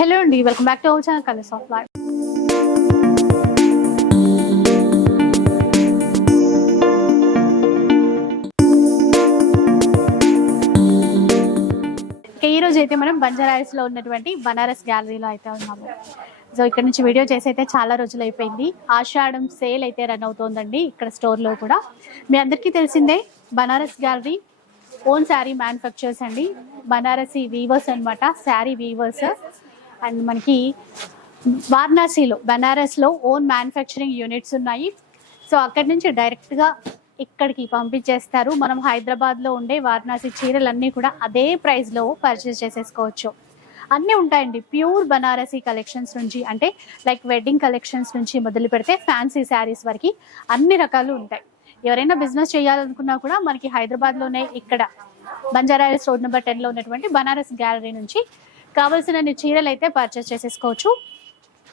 Hello అండి, welcome back to our channel colours of life. ఈ రోజు అయితే మనం బంజారాస్ లో ఉన్నటువంటి బనారస్ గ్యాలరీలో అయితే ఉన్నాము. సో ఇక్కడ నుంచి వీడియో చేసి అయితే చాలా రోజులు అయిపోయింది. ఆషాఢం సేల్ అయితే రన్ అవుతోందండి ఇక్కడ స్టోర్ లో కూడా. మీ అందరికీ తెలిసిందే Banaras gallery own sari manufacturers అండి. బనారసీ వీవర్స్ అనమాట, శారీ వీవర్స్. అండ్ మనకి వారణాసిలో బనారస్లో ఓన్ మ్యానుఫ్యాక్చరింగ్ యూనిట్స్ ఉన్నాయి. సో అక్కడి నుంచి డైరెక్ట్గా ఇక్కడికి పంపించేస్తారు. మనం హైదరాబాద్లో ఉండే వారణాసి చీరలన్నీ కూడా అదే ప్రైస్లో పర్చేస్ చేసేసుకోవచ్చు. అన్నీ ఉంటాయండి. ప్యూర్ బనారసీ కలెక్షన్స్ నుంచి, అంటే లైక్ వెడ్డింగ్ కలెక్షన్స్ నుంచి మొదలు పెడితే ఫ్యాన్సీ శారీస్ వరకు అన్ని రకాలు ఉంటాయి. ఎవరైనా బిజినెస్ చేయాలనుకున్నా కూడా మనకి హైదరాబాద్లోనే ఇక్కడ బంజారాహిల్స్ రోడ్ నెంబర్ 10లో ఉన్నటువంటి బనారస్ గ్యాలరీ నుంచి కావాల్సిన చీరలు అయితే పర్చేస్ చేసేసుకోవచ్చు.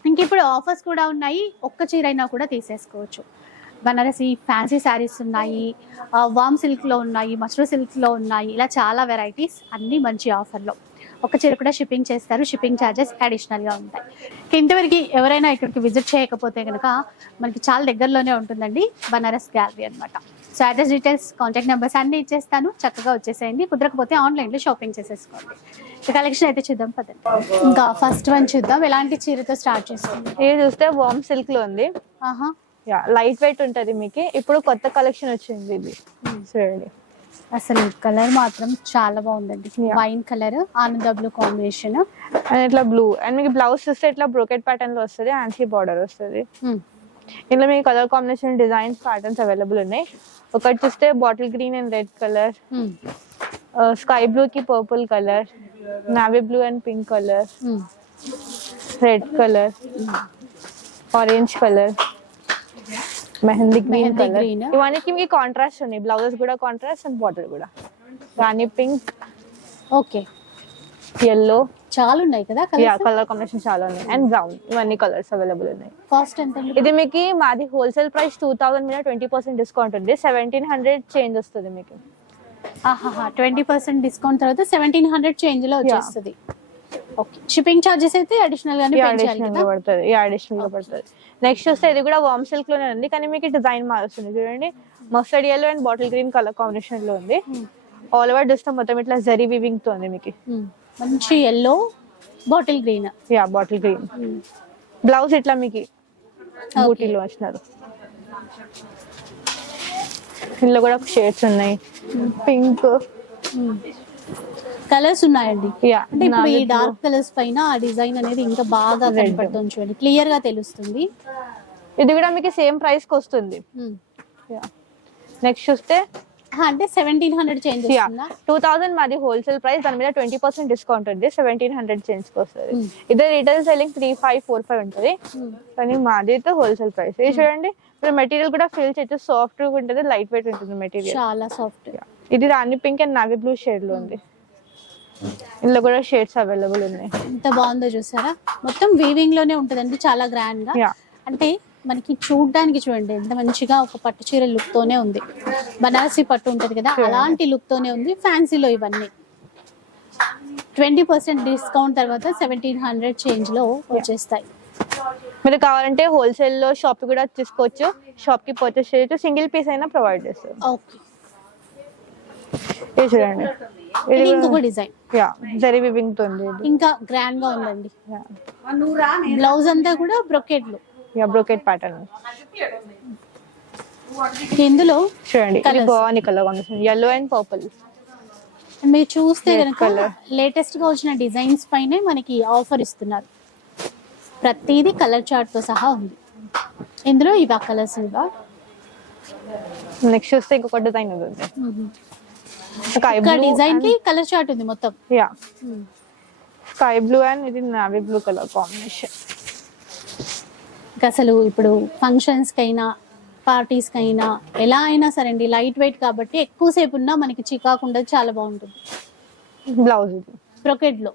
ఇంక ఇప్పుడు ఆఫర్స్ కూడా ఉన్నాయి. ఒక్క చీర అయినా కూడా తీసేసుకోవచ్చు. బనారసీ ఫ్యాన్సీ శారీస్ ఉన్నాయి, వామ్ సిల్క్లో ఉన్నాయి, మష్రూ సిల్క్లో ఉన్నాయి. ఇలా చాలా వెరైటీస్ అన్నీ మంచి ఆఫర్లో. ఒక చీర కూడా షిప్పింగ్ చేస్తారు. షిప్పింగ్ ఛార్జెస్ అడిషనల్గా ఉంటాయి. ఇంతవరకు ఎవరైనా ఇక్కడికి విజిట్ చేయకపోతే కనుక మనకి చాలా దగ్గరలోనే ఉంటుందండి బనారస్ గ్యాలరీ అనమాట. So address details, contact numbers అన్నీ ఇచ్చేస్తాను. చక్కగా వచ్చేసేయండి. కుదరకపోతే ఆన్లైన్లో షాపింగ్ చేసేసుకోండి. కలెక్షన్ అయితే చూద్దాం పదండి. ఇంకా ఫస్ట్ వన్ చూద్దాం. ఎలాంటి చీరతో స్టార్ట్ చేస్తుంది? ఇది చూస్తే వామ్ సిల్క్ లో ఉంది. లైట్ వెయిట్ ఉంటది మీకు. ఇప్పుడు కొత్త కలెక్షన్ వచ్చింది ఇది. చూడండి, అసలు కలర్ మాత్రం చాలా బాగుందండి. వైన్ కలర్, ఆనంద బ్లూ కాంబినేషన్ అండ్ ఇట్లా బ్లూ. అండ్ మీకు బ్లౌజ్ చూస్తే ఇట్లా బ్రోకెట్ ప్యాటర్న్ లో వస్తుంది. ఆన్సీ బార్డర్ వస్తుంది. ఇందులో మీకు colour combination designs patterns available ఉన్నాయి. ఒకటి చూస్తే bottle green and red colour, sky blue కి purple colour, navy blue and pink colour, red colour, orange colour, mehndi green colour. ఇవన్నీ మీకు కాంట్రాస్ట్ ఉన్నాయి. బ్లౌజెస్ కూడా కాంట్రాస్ట్ అండ్ బార్డర్ కూడా. రాణి పింక్, ఓకే, yellow చాలా ఉన్నాయి కదా. కలర్ కాంబినేషన్ చాలా ఉన్నాయి. అండ్ బ్రౌన్, ఇవన్నీ కలర్స్ అవైలబుల్ ఉన్నాయి. కాస్ట్ ఎంత? ఇది మీకు మాది హోల్సేల్ ప్రైస్ 2000 మీద 20% డిస్కౌంట్ ఉంది. 1700 చేంజ్ వస్తుంది మీకు. 20% డిస్కౌంట్ తర్వాత 1700 చేంజ్ లో వచ్చేస్తుంది. ఓకే, షిప్పింగ్ చార్జెస్ అయితే అడిషనల్ గానే పడుతుంది. అడిషనల్ గా పడుతుంది. నెక్స్ట్ చూస్తే ఇది కూడా వామ్ సిల్క్ లోనే ఉంది, కానీ మీకు డిజైన్ మారుస్తుంది. చూడండి, mustard yellow and bottle green colour combination లో ఉంది. ఆల్ ఓవర్ డిస్టమ్ మొత్తం ఇట్లా జరీ వీవింగ్ తో ఉంది మీకు. మంచి yellow, bottle green. Bottle green. Blouse ఇట్లా మీకు బూటీలో వచ్చినారు. ఇందులో కూడా షేడ్స్ ఉన్నాయి. పింక్ కలర్స్ ఉన్నాయండి. అంటే ఇప్పుడు ఈ డార్క్ కలర్స్ పైన ఆ డిజైన్ అనేది ఇంకా బాగా కనపడుతుంది. చూడండి, క్లియర్ గా తెలుస్తుంది. ఇది కూడా మీకు సేమ్ ప్రైస్ కి వస్తుంది. నెక్స్ట్ చూస్తే అంటే 1700 చేంజ్ వస్తుందా? 2000 మాది హోల్సేల్ ప్రైస్, దాని మీద 20% డిస్కౌంట్ ఉంది. 1700 చేంజ్ వస్తుంది. ఇదే రీటైల్ సెల్లింగ్ 3545 ఉంటుంది, కానీ మాది అయితే హోల్సేల్ ప్రైస్. ఇది చూడండి, ఇప్పుడు మెటీరియల్ కూడా ఫీల్ చేస్తే సాఫ్ట్ గా ఉంటుంది, లైట్ వెయిట్ ఉంటుంది మెటీరియల్, చాలా సాఫ్ట్. ఇది rani pink and navy blue shade లో ఉంది. ఇందులో కూడా షేడ్స్ అవైలబుల్ ఉన్నాయి. ఎంత బాగుందో చూసారా. మొత్తం వీవింగ్ లోనే ఉంటదండి, చాలా గ్రాండ్ గా. అంటే మనకి చూడడానికి చూడండి ఎంత మంచిగా ఒక పట్టు చీర లుక్ తోనే ఉంది. బనారసి పట్టు ఉంటది కదా, అలాంటి లుక్ తోనే ఉంది. ఫ్యాన్సీలో ఇవన్నీ 20% డిస్కౌంట్ తర్వాత 1700 చేంజ్ లో వచ్చేస్తాయి. మీరు కావాలంటే హోల్సేల్ లో షాప్ కూడా తీసుకోవచ్చు, షాప్ కి పర్చేస్ చేయొచ్చు, సింగిల్ పీస్ అయినా ప్రొవైడ్ చేస్తారు. ఓకే, ఇది చూడండి, ఇది ఇంకొక డిజైన్. జరీ వీవింగ్ తో ఉంది. ఇంకా గ్రాండ్ గా ఉందండి. బ్లౌజ్ అంతా కూడా బ్రొకెట్ లో, బ్రోకెట్ ప్యాటర్న్. ఇందులో చూడండి, ఇది బాగుంది colour combination, yellow and purple. మీరు చూస్తే కనుక లేటెస్ట్ గా వచ్చిన డిజైన్స్ పైనే మనకి ఆఫర్ ఇస్తున్నారు. ప్రతిదీ కలర్ చార్ట్ తో సహా ఉంది. ఇందులో ఇవా కలర్స్ ఇవా. నెక్స్ట్ చూస్తే ఇంకొక డిజైన్ ఉంది. డిజైన్ కి కలర్ చార్ట్ ఉంది మొత్తం. స్కై బ్లూ అండ్ ఇది నావీ బ్లూ కలర్ కాంబినేషన్. అసలు ఇప్పుడు ఫంక్షన్స్ కైనా పార్టీస్ కైనా ఎలా అయినా సరే అండి, లైట్ వెయిట్ కాబట్టి ఎక్కువసేపు ఉన్నా మనకి చికాకు ఉండదు, చాలా బాగుంటుంది. బ్లౌజ్ బ్రొకెట్ లో.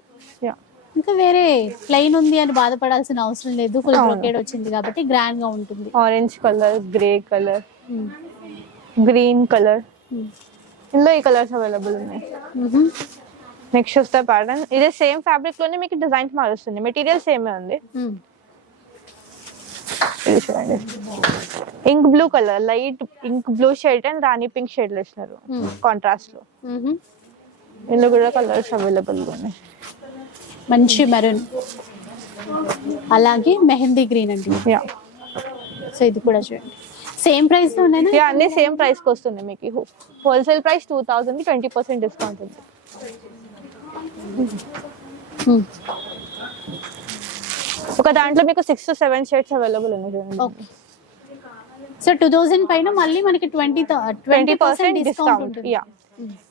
ఇంకా వేరే ప్లెయిన్ ఉంది అని బాధపడాల్సిన అవసరం లేదు, ఫుల్ బ్రొకెట్ వచ్చింది కాబట్టి గ్రాండ్ గా ఉంటుంది. Orange colour, grey colour, green colour, ఇందులో ఈ కలర్స్ అవైలబుల్ ఉన్నాయి. నెక్స్ట్ వస్తే ప్యాటర్న్ ఇదే సేమ్ ఫ్యాబ్రిక్ లోనే మీకు డిజైన్స్ మారుస్తుంది, మెటీరియల్ సేమే ఉంది. ఇది చూడండి, ink blue colour, light ink blue shade and Rani pink shade లో ఇచ్చినారు కాంట్రాస్ట్ లో. ఇందులో కూడా కలర్స్ అవైలబుల్ గా ఉన్నాయి. మంచి మెరూన్, అలాగే మెహందీ గ్రీన్ అండి. యా, సో ఇది కూడా చూడండి, సేమ్ ప్రైస్ లో ఉన్నాయి. యా, అన్ని సేమ్ ప్రైస్ కి వస్తుంది మీకు. హోల్సేల్ ప్రైస్ 2000 కి 20% డిస్కౌంట్ ఉంది. ఒక దాంట్లో మీకు 6 to 7 షేడ్స్ అవైలబుల్ ఉన్నాయి చూడండి. ఓకే, సో 2000 పైన మళ్ళీ మనకి 20% డిస్కౌంట్ ఉంటుంది. యా,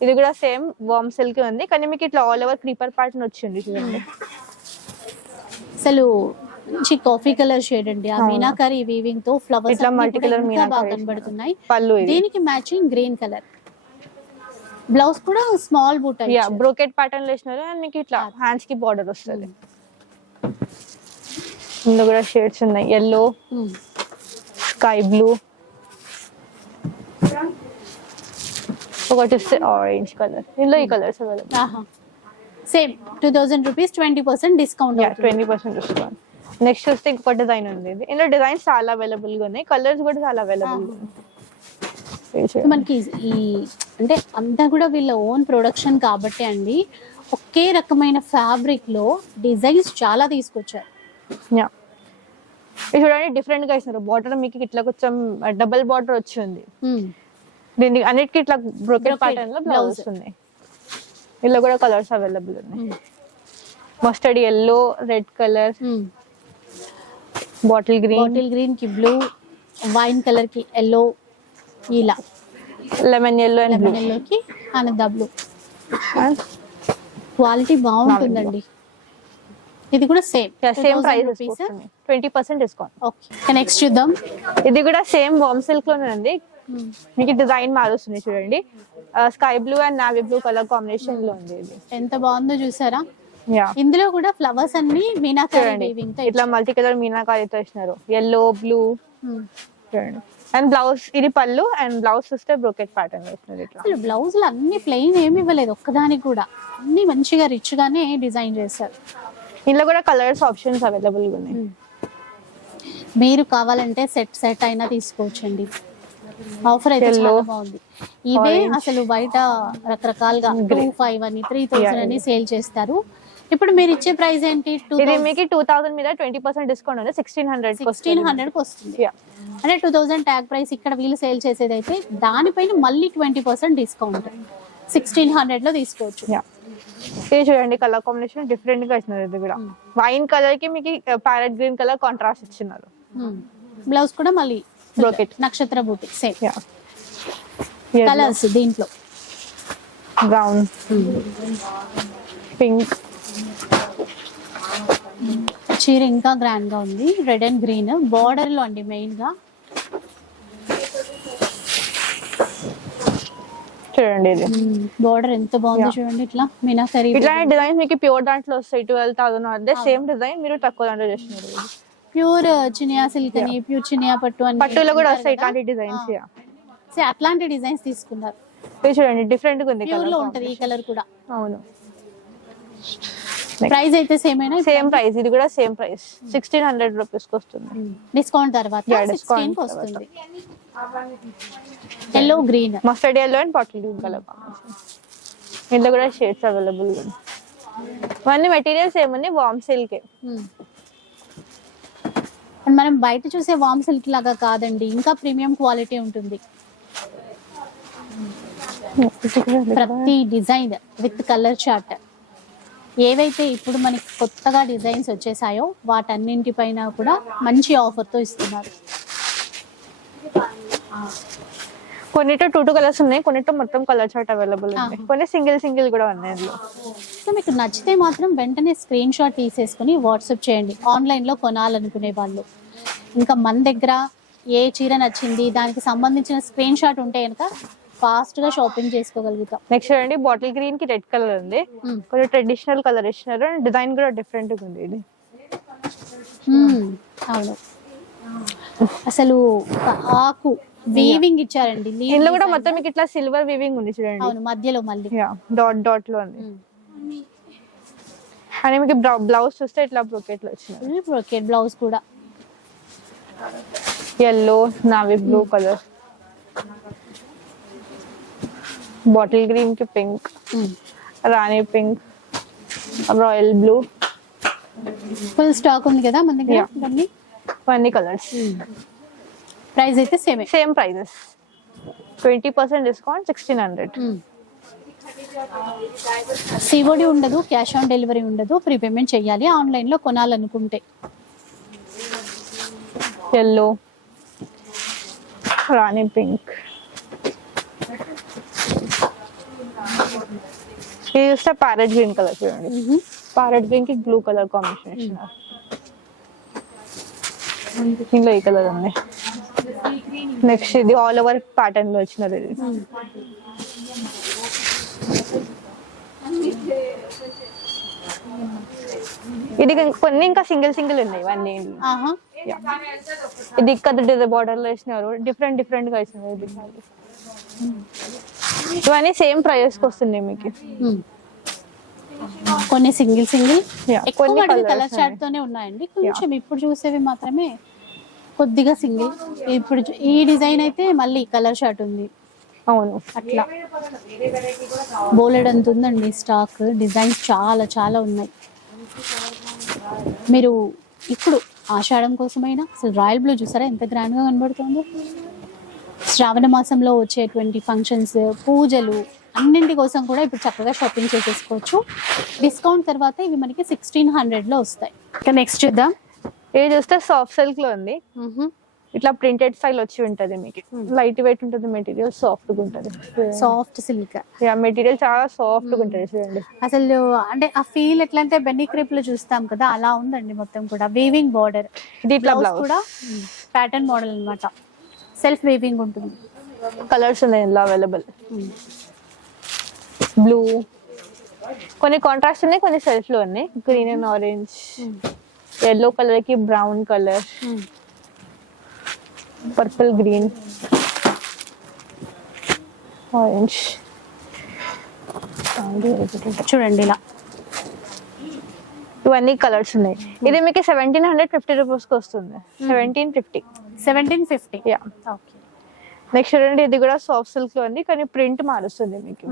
ఇది కూడా సేమ్ వార్మ్ సిల్క్ ఉంది, కానీ మీకు ఇట్లా ఆల్ ఓవర్ క్రీపర్ ప్యాటర్న్ వచ్చింది చూడండి. అసలు మంచి కాఫీ కలర్ షేడ్ అండి. ఆ మీనాకారి వీవింగ్ తో ఫ్లవర్స్ ఇట్లా మల్టీ కలర్ బాగా కనబడుతున్నాయి. పళ్ళు ఇది. దీనికి మ్యాచింగ్ గ్రీన్ కలర్ బ్లౌజ్ కూడా small boot. Yeah, brocade pattern లో వేసినారు అండ్ మీకు ఇట్లా హ్యాండ్స్ కి బార్డర్ వస్తుంది. ఇందులో కూడా షేడ్స్ ఉన్నాయి, yellow, స్కై బ్లూ, ఒకటి ఆరెంజ్ కలర్. ఇందులో ఈ colours available. Same 2000 rupees 20% discount. 20% discount. Next వస్తే ఇంకొక డిజైన్ ఉంది. ఇందులో డిజైన్స్ చాలా అవైలబుల్ గా ఉన్నాయి, కలర్స్ కూడా చాలా అవైలబుల్ గా ఉన్నాయి. మనకి ఈ అంటే అంతా కూడా వీళ్ళ ఓన్ ప్రొడక్షన్ కాబట్టి అండి, ఒకే రకమైన ఫ్యాబ్రిక్ లో డిజైన్స్ చాలా తీసుకొచ్చారు. యా, ఇది చూడండి డిఫరెంట్ గా ఇస్తున్నారు. బార్డర్ మీకు ఇట్లా కొంచెం డబుల్ బార్డర్ వచ్చింది. దీనికి అన్నిటికీ ఇట్లా బ్రోకెట్ ప్యాటర్న్ లో బ్లౌజ్ ఉన్నాయి. ఇలా కూడా కలర్స్ అవైలబుల్ ఉన్నాయి. Mustard yellow, red colour, bottle green కి బ్లూ, వైన్ కలర్ కి ఎల్లో, ఇలా లెమన్ ఎల్లో అండ్ బ్లూ కి అనదా బ్లూ. క్వాలిటీ బాగుంటుందండి. ఇది కూడా same price, 20% discount. Okay, next చూద్దాం. ఇది కూడా సేమ్ వార్మ్ సిల్క్ లోనే ఉంది. మీకు డిజైన్ మారుస్తుంది చూడండి, sky blue and navy blue colour combination లో ఉంది. ఇది ఎంత బాగుందో చూసారా. యా, ఇందులో కూడా ఫ్లవర్స్ అన్ని మీనాకారి వీవింగ్ తో ఇట్లా మల్టీ కలర్ మీనాకారితో ఇచ్చినారు, yellow, బ్లూ చూడండి. అండ్ బ్లౌజ్ ఇది పళ్ళు అండ్ బ్లౌజ్ చూస్తే బ్రోకెట్ ప్యాటర్న్ వేసినారు. ఇట్లా అసలు బ్లౌజ్ లో అన్ని ప్లెయిన్ ఏమి ఇవ్వలేదు, ఒక్కదానికి కూడా అన్ని మంచిగా రిచ్ గానే డిజైన్ చేశారు. ఇందులో కూడా కలర్స్ ఆప్షన్స్ అవైలబుల్ గా ఉన్నాయి. మీరు కావాలంటే సెట్ అయినా తీసుకోవచ్చండి. ఆఫర్ అయితే చాలా బాగుంది. ఇవే అసలు బయట రకరకాలుగా 2500 అని 3000 అని సేల్ చేస్తారు. ఇప్పుడు మీరు ఇచ్చే ప్రైస్ ఏంటి? ఇది మీకు 2000 మీద 20% డిస్కౌంట్ ఉంది, 1600 కి వస్తుంది. అంటే 2000 ట్యాగ్ ప్రైస్, ఇక్కడ వీళ్ళు సేల్ చేసేది అయితే దానిపైన మళ్ళీ 20% డిస్కౌంట్ 1600 లో తీసుకోవచ్చు. ఇది చూడండి కలర్ కాంబినేషన్ డిఫరెంట్ గా ఇచ్చినారు. ఇది కూడా వైన్ కలర్ కి మీకు ప్యారెట్ గ్రీన్ కలర్ కాంట్రాస్ట్ ఇచ్చినారు. బ్లౌజ్ కూడా మళ్ళీ బ్రోకెట్ నక్షత్ర బూటీ సేమ్ కలర్స్. దీంట్లో బ్రౌన్, పింక్, చీర ఇంకా గ్రాండ్ గా ఉంది. రెడ్ అండ్ గ్రీన్ బార్డర్ లో అండి మెయిన్ గా. చూడండి ఇది బార్డర్ ఎంత బాగుందో చూడండి. ఇట్లా మీనాకరీ ఇట్లాంటి డిజైన్స్ మీకు ప్యూర్ దాంట్లో వస్తాయి. 12,000 అదే సేమ్ డిజైన్ మీరు తక్కువ దాంట్లో చేస్తున్నారు. ప్యూర్ చినియా సిల్క్ అని, ప్యూర్ చినియా పట్టు అని, పట్టులో కూడా వస్తాయి ఇట్లాంటి డిజైన్స్. అట్లాంటి డిజైన్స్ తీసుకున్నారు. ఇది చూడండి డిఫరెంట్ గా ఉంది. ప్యూర్ లో ఉంటది ఈ కలర్ కూడా. అవును. ప్రైస్ అయితే సేమ్ ప్రైస్. ఇది కూడా సేమ్ ప్రైస్ 1600 రూపీస్ కి వస్తుంది. డిస్కౌంట్ తర్వాత 16 కి వస్తుంది. Yellow green, mustard yellow and bottle green colour combination. ఇందులో కూడా షేడ్స్ అవైలబుల్ ఉంది. ఇవన్నీ మెటీరియల్స్ ఏముంది వార్మ్ సిల్క్. మనం బయట చూసే వార్మ్ సిల్క్ లాగా కాదండి, ఇంకా ప్రీమియం క్వాలిటీ ఉంటుంది. ప్రతి డిజైన్ విత్ కలర్ చార్ట్. ఏవైతే ఇప్పుడు మనకి కొత్తగా డిజైన్స్ వచ్చేసాయో వాటన్నింటిపైన కూడా మంచి ఆఫర్తో ఇస్తున్నారు. కొన్నిట్లో 2 కలర్స్ ఉన్నాయి, కొన్నిట్లో మొత్తం కలర్ చార్ట్ అవైలబుల్ ఉంది, కొన్ని సింగిల్ కూడా ఉన్నాయి అందులో. సో మీకు నచ్చితే మాత్రం వెంటనే స్క్రీన్ షాట్ తీసేసుకుని వాట్సాప్ చేయండి ఆన్లైన్లో కొనాలనుకునే వాళ్ళు. ఇంకా మన దగ్గర ఏ చీర నచ్చింది దానికి సంబంధించిన స్క్రీన్ షాట్ ఉంటే కనుక ఫాస్ట్ గా షాపింగ్ చేసుకోగలుగుతాం. నెక్స్ట్ చూడండి బాటిల్ గ్రీన్ కి రెడ్ కలర్ ఉంది, కొంచెం ట్రెడిషనల్ కలర్ ఇచ్చినారు, డిజైన్ కూడా డిఫరెంట్ గా ఉంది. ఇది అవును, అసలు ఆకు వీవింగ్ ఇచ్చారండి. ఇందులో కూడా మొత్తం మీకు ఇట్లా సిల్వర్ వీవింగ్ ఉంది చూడండి. అవును, మధ్యలో మళ్ళీ డాట్ లో ఉంది. అని మీకు బ్లౌజ్ చూస్తే ఇట్లా బ్రోకెట్ లో వచ్చినాయి. బ్రోకెట్ బ్లౌజ్ కూడా yellow, navy blue color, bottle green की pink, rani pink, royal blue, full stock ఉంది కదా మన దగ్గర. Yeah. ఇవన్నీ అన్ని కలర్స్. ప్రైస్ అయితే సేమ్ ప్రైజెస్. 20% డిస్కౌంట్ 1600. సిఓడి ఉండదు, క్యాష్ ఆన్ డెలివరీ ఉండదు, ప్రీపేమెంట్ చేయాలి ఆన్లైన్ లో కొనాలనుకుంటే. yellow, రాణి పింక్, ఇది చూస్తే ప్యారెట్ గ్రీన్ కలర్ చూడండి. ప్యారెట్ గ్రీన్ కి బ్లూ కలర్ కాంబినేషన్ ఇచ్చినారు. ఇందులో ఈ కలర్ ఉంది. నెక్స్ట్ ఇది ఆల్ ఓవర్ ప్యాటర్న్ లో వచ్చినారు. ఇది ఇది కొన్ని ఇంకా సింగిల్ ఉన్నాయి ఇవన్నీ. ఇది ఇక్కడ బార్డర్ లో వేసినారు, డిఫరెంట్ గా వేసినారు. ఇది ఇవన్నీ సేమ్ ప్రైజెస్ కి వస్తున్నాయి మీకు. కొన్ని సింగిల్ కొన్ని కలర్ చార్ట్ తోనే ఉన్నాయండి. కొంచెం ఇప్పుడు చూసేవి మాత్రమే కొద్దిగా సింగిల్. ఇప్పుడు ఈ డిజైన్ అయితే మళ్ళీ కలర్ చార్ట్ ఉంది. అవును, అట్లా బోలెడ్ అంత ఉందండి స్టాక్. డిజైన్స్ చాలా ఉన్నాయి. మీరు ఇప్పుడు ఆషాఢం కోసమైనా అసలు రాయల్ బ్లూ చూసారా ఎంత గ్రాండ్ గా కనబడుతుందో. శ్రావణ మాసంలో వచ్చేటువంటి ఫంక్షన్స్, పూజలు అన్నింటి కోసం కూడా ఇప్పుడు చక్కగా షాపింగ్ చేసేసుకోవచ్చు. డిస్కౌంట్ తర్వాత ఇవి మనకి 1600 లో వస్తాయి. ఇక నెక్స్ట్ చూద్దాం. ఇది చూస్తే సాఫ్ట్ సిల్క్ లో ఉంది. ఇట్లా ప్రింటెడ్ స్టైల్ వచ్చి ఉంటది. మీకు లైట్ వెయిట్ ఉంటుంది, మెటీరియల్ సాఫ్ట్ గా ఉంటది. సాఫ్ట్ సిల్క్ మెటీరియల్ చాలా సాఫ్ట్ గా ఉంటది చూడండి. అసలు అంటే ఆ ఫీల్ ఎట్లా అంటే బెన్నీ క్రేప్ లో చూస్తాం కదా, అలా ఉందండి. మొత్తం కూడా వీవింగ్ బార్డర్. ఇది ఇట్లా బ్లౌజ్ కూడా ప్యాటర్న్ మోడల్ అన్నమాట. సెల్ఫ్ వీవింగ్ ఉంటుంది. కలర్స్ ఉన్నాయి ఇందులో అవైలబుల్. బ్లూ, కొన్ని కాంట్రాస్ట్ ఉన్నాయి, కొన్ని సెల్ఫ్ లో ఉన్నాయి. Green and orange, yellow colour కి brown colour, purple green, orange. చూడండి ఇలా ఇవన్నీ కలర్స్ ఉన్నాయి. ఇది మీకు 1750 రూపీస్ కి వస్తుంది. 1750. యా. నెక్స్ట్ చూడండి, ఇది కూడా సాఫ్ట్ సిల్క్ లో ఉంది, కానీ ప్రింట్ మారుస్తుంది మీకు.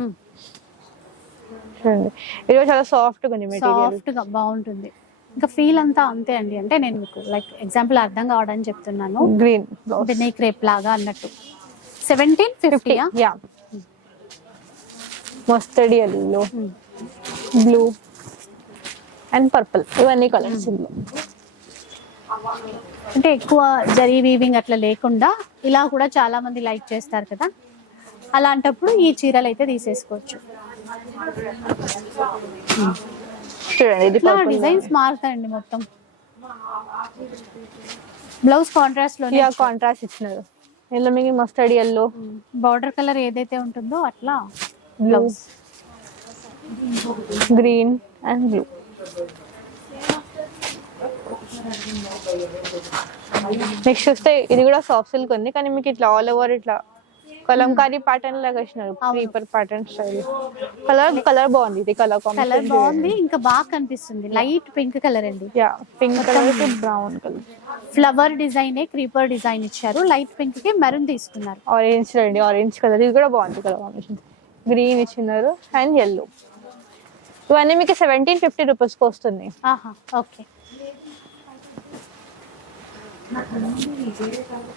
చూడండి, ఇది చాలా సాఫ్ట్ గా ఉంది మెటీరియల్. సాఫ్ట్ గా బాగుంటుంది. ఇంకా ఫీల్ అంతా అంతే అండి. అంటే నేను మీకు లైక్ ఎగ్జాంపుల్ అర్థం కావడానికి చెప్తున్నాను. గ్రీన్ బెన్నీ క్రేప్ లాగా అన్నట్టు. 1750. Yeah. Mustard yellow, blue and purple, ఇవన్నీ కలర్స్. అంటే ఎక్కువ జరీ వీవింగ్ అట్లా లేకుండా ఇలా కూడా చాలా మంది లైక్ చేస్తారు కదా, అలాంటప్పుడు ఈ చీరలు అయితే తీసేసుకోవచ్చు. చూడండి, ఇది డిజైన్స్ మారుతాయండి మొత్తం. బ్లౌజ్ కాంట్రాస్ట్ లో కాంట్రాస్ట్ ఇచ్చినారు. ఇందులో మీకు మస్టర్డ్ yellow, బార్డర్ కలర్ ఏదైతే ఉంటుందో అట్లా blouse green and blue. Next చూస్తే ఇది కూడా సాఫ్ట్ సిల్క్ ఉంది, కానీ మీకు ఇట్లా ఆల్ ఓవర్ ఇట్లా కలంకారీ ప్యాటర్న్ లాగా వచ్చినారు. Creeper pattern style. కలర్ బాగుంది. ఇది కలర్ బాగుంది. ఇంకా బాగా కనిపిస్తుంది. లైట్ పింక్ కలర్ అండి. యా, పింక్ కలర్ కి brown colour. Flower design, creeper design ఇచ్చారు. లైట్ పింక్ కి మెరూన్ తీసుకున్నారు. ఆరెంజ్ రండి, ఆరెంజ్ కలర్. ఇది కూడా బాగుంది కలర్ కాంబినేషన్. గ్రీన్ ఇచ్చినారు అండ్ yellow. ఇవన్నీ మీకు 1750 రూపీస్ కి వస్తుంది. ఓకే.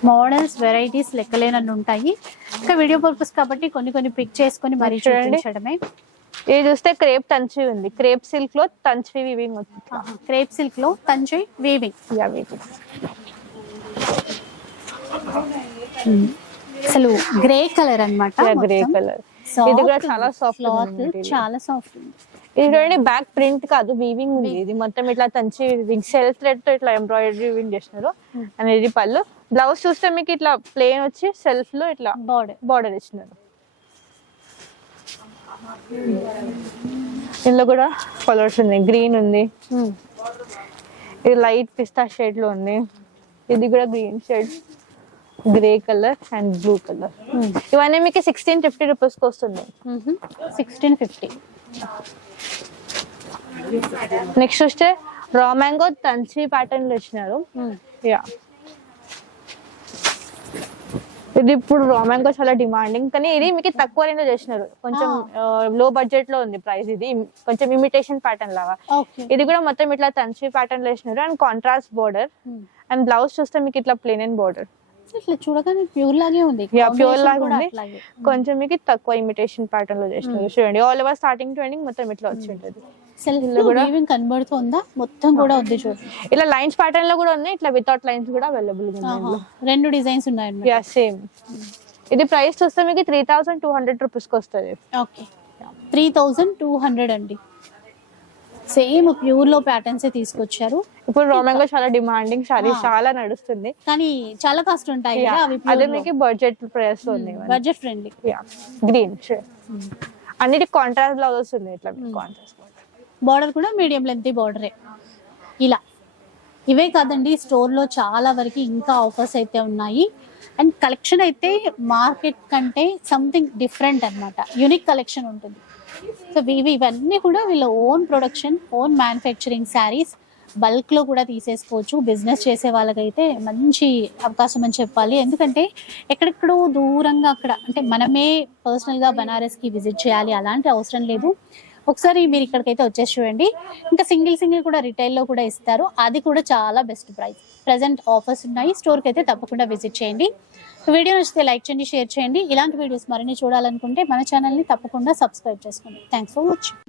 మోడల్స్, వెరైటీస్ లెక్కలేనన్ని ఉంటాయి. ఇంకా వీడియో పర్పస్ కాబట్టి కొన్ని పిక్ చేసుకొని మరీ చూపించడమే. ఇది చూస్తే క్రేప్ తంచి ఉంది. క్రేప్ సిల్క్ లో తంచి వీవింగ్ వచ్చింది. క్రేప్ సిల్క్ లో తంచి వీవింగ్. Yeah, weaving. అసలు గ్రే కలర్ అన్నమాట. Grey colour. ఇది కూడా చాలా సాఫ్ట్ ఉంది. చాలా సాఫ్ట్ ఉంది. ఇది చూడండి, బ్యాక్ ప్రింట్ కాదు, వీవింగ్ ఉంది. ఇది మొత్తం ఇట్లా తంచి సెల్ఫ్ థ్రెడ్ తో ఇట్లా ఎంబ్రాయిడరీ వీవింగ్ చేసినారు. అనేది పళ్ళు. బ్లౌజ్ చూస్తే మీకు ఇట్లా ప్లేన్ వచ్చి సెల్ఫ్ లో ఇట్లా బార్డర్ ఇచ్చినారు. ఇందులో కూడా కలర్స్ ఉన్నాయి. గ్రీన్ ఉంది, ఇది లైట్ పిస్తా షేడ్ లో ఉంది. ఇది కూడా green shade, grey colour and blue colour. ఇవన్నీ మీకు 1650 రూపీస్ కి వస్తుంది. 1650. నెక్స్ట్ వస్తే రా మ్యాంగో తంచి ప్యాటర్న్ లో ఇచ్చినారు. యా, ఇది ఇప్పుడు రా మ్యాంగో చాలా డిమాండింగ్, కానీ ఇది మీకు తక్కువ రేంజ్ లో చేసినారు, కొంచెం లో బడ్జెట్ లో ఉంది ప్రైస్. ఇది కొంచెం ఇమిటేషన్ ప్యాటర్న్ లాగా. ఇది కూడా మొత్తం ఇట్లా తంచి ప్యాటర్న్ లో వేసినారు and contrast border. And blouse చూస్తే మీకు ఇట్లా ప్లెయిన్ అండ్ బోర్డర్. ఇట్లా చూడగానే ప్యూర్ లాగే ఉంది. ప్యూర్ లాగా ఉంది, కొంచెం మీకు తక్కువ ఇమిటేషన్ ప్యాటర్న్ లో చేసినారు. చూడండి all over starting to ending మొత్తం ఇట్లా వచ్చి ఉంటుంది. కనబడుతుందా మొత్తం కూడా ఉంది చూడండి. ఇలా లైన్స్ ప్యాటర్న్ లో కూడా ఉన్నాయి, ఇట్లా వితౌట్ లైన్స్ కూడా అవైలబుల్ ఉంది. 2 డిజైన్స్ ఉన్నాయి. Yeah same. ఇది ప్రైస్ చూస్తే మీకు 3200 రూపీస్ కి వస్తుంది. ఓకే 3200 అండి. సేమ్ ప్యూర్ లో ప్యాటర్న్స్ తీసుకొచ్చారు. ఇప్పుడు రా మ్యాంగో చాలా డిమాండింగ్ సారీస్ చాలా నడుస్తుంది, కానీ చాలా కాస్ట్ ఉంటాయి కదా అవి. అదే మీకు బడ్జెట్ ప్రైస్ లో ఉంది, బడ్జెట్ ఫ్రెండ్లీ. యా గ్రీన్ అన్నిటి కాంట్రాస్ట్ బ్లౌజ్ వస్తుంది. ఇట్లా కాంట్రాస్ట్ బార్డర్ కూడా మీడియం లెంత్ బార్డరే. ఇలా ఇవే కాదండి, స్టోర్ లో చాలా వరకు ఇంకా ఆఫర్స్ అయితే ఉన్నాయి. అండ్ కలెక్షన్ అయితే మార్కెట్ కంటే సంథింగ్ డిఫరెంట్ అన్నమాట, యూనిక్ కలెక్షన్ ఉంటుంది. సో ఇవన్నీ కూడా వీళ్ళ own production, own manufacturing saris. బల్క్లో కూడా తీసేసుకోవచ్చు. బిజినెస్ చేసే వాళ్ళకైతే మంచి అవకాశం అని చెప్పాలి. ఎందుకంటే ఎక్కడెక్కడో దూరంగా అక్కడ అంటే మనమే పర్సనల్గా బనారస్కి విజిట్ చేయాలి అలాంటి అవసరం లేదు. ఒకసారి మీరు ఇక్కడికైతే వచ్చేసి చూడండి. ఇంకా సింగిల్ కూడా రిటైల్లో కూడా ఇస్తారు, అది కూడా చాలా బెస్ట్ ప్రైస్. ప్రజెంట్ ఆఫర్స్ ఉన్నాయి. స్టోర్కి అయితే తప్పకుండా విజిట్ చేయండి. వీడియో నచ్చితే లైక్ చేయండి, షేర్ చేయండి. ఇలాంటి వీడియోస్ మరిన్ని చూడాలనుకుంటే మన ఛానల్ని తప్పకుండా సబ్స్క్రైబ్ చేసుకోండి. Thanks for watching.